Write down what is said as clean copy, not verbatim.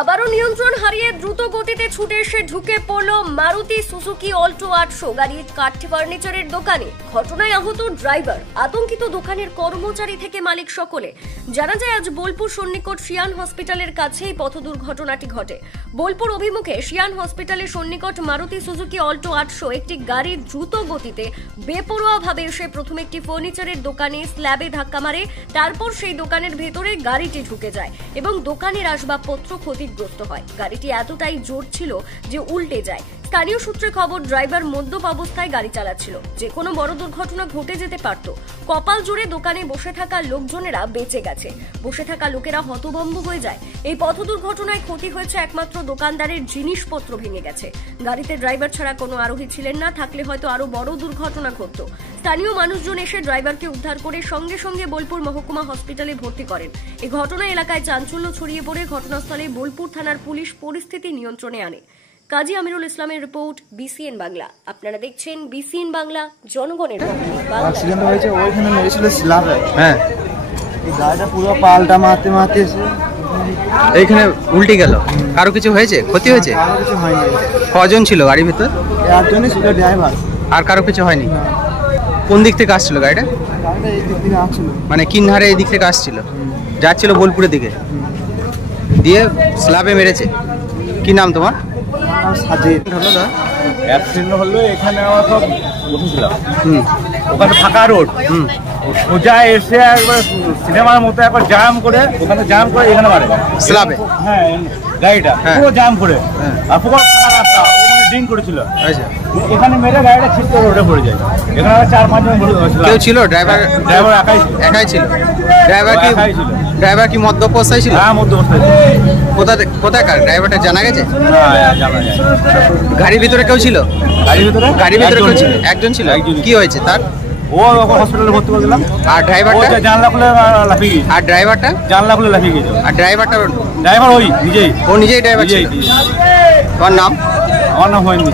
আবারও নিয়ন্ত্রণ হারিয়ে দ্রুত গতিতে ছুটে এসে ঢুকে পড়ল মারুতি সুজুকি অল্টো 800 গাড়ির কাঠ ফার্নিচারের দোকানে। ঘটনায় আহত ড্রাইভার, আতঙ্কিত দোকানের কর্মচারী থেকে মালিক সকলে। জানা যায় আজ বোলপুর সন্নিকট শিয়ান হসপিটালের কাছে এই পথ দুর্ঘটনাটি ঘটে। বোলপুর অভিমুখে শিয়ান হসপিটালের সন্নিকট মারুতি সুজুকি অল্টো 800 একটি গাড়ি দ্রুত গতিতে বেপরোয়াভাবে এসে প্রথমে একটি ফার্নিচারের দোকানে স্ল্যাবে ধাক্কা মারে, তারপর সেই দোকানের ভেতরে গাড়িটি ঢুকে যায় এবং দোকানের আসবাবপত্র ক্ষতিগ্রস্ত হয়। গাড়িটি এতটাই জোর ছিল যে উল্টে যায়। স্থানীয় সূত্রে খবর, ড্রাইভার মদ্যপ অবস্থায় গাড়ি চালাচ্ছিল, যে কোনো বড় দুর্ঘটনা ঘটে যেতে পারত। কপাল জোরে দোকানে বসে থাকা লোকজনেরা বেঁচে গেছে, বসে থাকা লোকেরা হতভম্ব হয়ে যায়। এই পথ দুর্ঘটনায় ক্ষতি হয়েছে একমাত্র দোকানদারের জিনিসপত্র ভেঙে গেছে। গাড়িতে ড্রাইভার ছাড়া কোনো আরোহী ছিলেন না, থাকলে হয়তো আরো বড় দুর্ঘটনা ঘটত। স্থানীয় মানুষজন এসে ড্রাইভারকে উদ্ধার করে সঙ্গে সঙ্গে বোলপুর মহকুমা হসপিটালে ভর্তি করেন। এই ঘটনায় এলাকায় চাঞ্চল্য ছড়িয়ে পড়ে ঘটনাস্থলে বোলপুর থানার পুলিশ পরিস্থিতি নিয়ন্ত্রণে আনে। কাজী আমিরুল ইসলামের রিপোর্ট, বিসিএন বাংলা। আপনারা দেখছেন বিসিএন বাংলা, জনগণের পক্ষে। অ্যাক্সিডেন্ট হয়েছে, ওইখানে মেরেছিল স্ল্যাবে। হ্যাঁ, এই গাড়িটা পুরো পাল্টা মারতে মারতে এসে এইখানে উল্টে গেল। কারো কিছু হয়েছে, ক্ষতি হয়েছে? কারো কিছু হয়নি। কজন ছিল গাড়ির ভিতর? একজনই ছিল, ড্রাইভার। আর কারো কিছু হয়নি? কোন দিক থেকে আসছিল গাড়িটা? গাড়িটা এই দিক থেকে আসছিল, মানে কিনহারে এই দিক থেকে আসছিল, যাচ্ছিল বোলপুরের দিকে, দিয়ে স্ল্যাবে মেরেছে। কি নাম তোমার? সাজিদ। অ্যাক্সিডেন্ট হলো এখানে আমরা সব বসেছিলাম, ওখানে ফাঁকা রোড, সোজা এসে একবার সিনেমার মতো একবার জাম করে, ওখানে জাম করে এখানে মারে স্ল্যাবে। হ্যাঁ, গাড়িটা পুরো জাম করে, আর পুরো ফাঁকা রাস্তা, ড্রিঙ্ক করেছিল। আচ্ছা, এখানে মেরে গাড়িটা ছিট করে রোডে পড়ে যায়। এখানে 4-5 জন কেউ ছিল? ড্রাইভার একাই ছিল? ড্রাইভার কি মদ্যপ অবস্থায় ছিল? হ্যাঁ, মধ্য অবস্থায়। কোথাকার ড্রাইভারটা জানা গেছে? জানা যায়। গাড়ির ভিতরে কেউ ছিল? গাড়ির ভিতরে কেউ ছিল? একজন ছিল। কি হয়েছে তার? ও হসপিটালে ভর্তি করে দিলাম। আর ড্রাইভারটা? জানলা খুলে লাফিয়ে গেছে। আর ড্রাইভারটা? জানলা খুলে লাফিয়ে গেছে। আর ড্রাইভার ওই নিজেই ও নিজেই ড্রাইভার ছিল? তোমার নাম? আমার নাম হয়নি।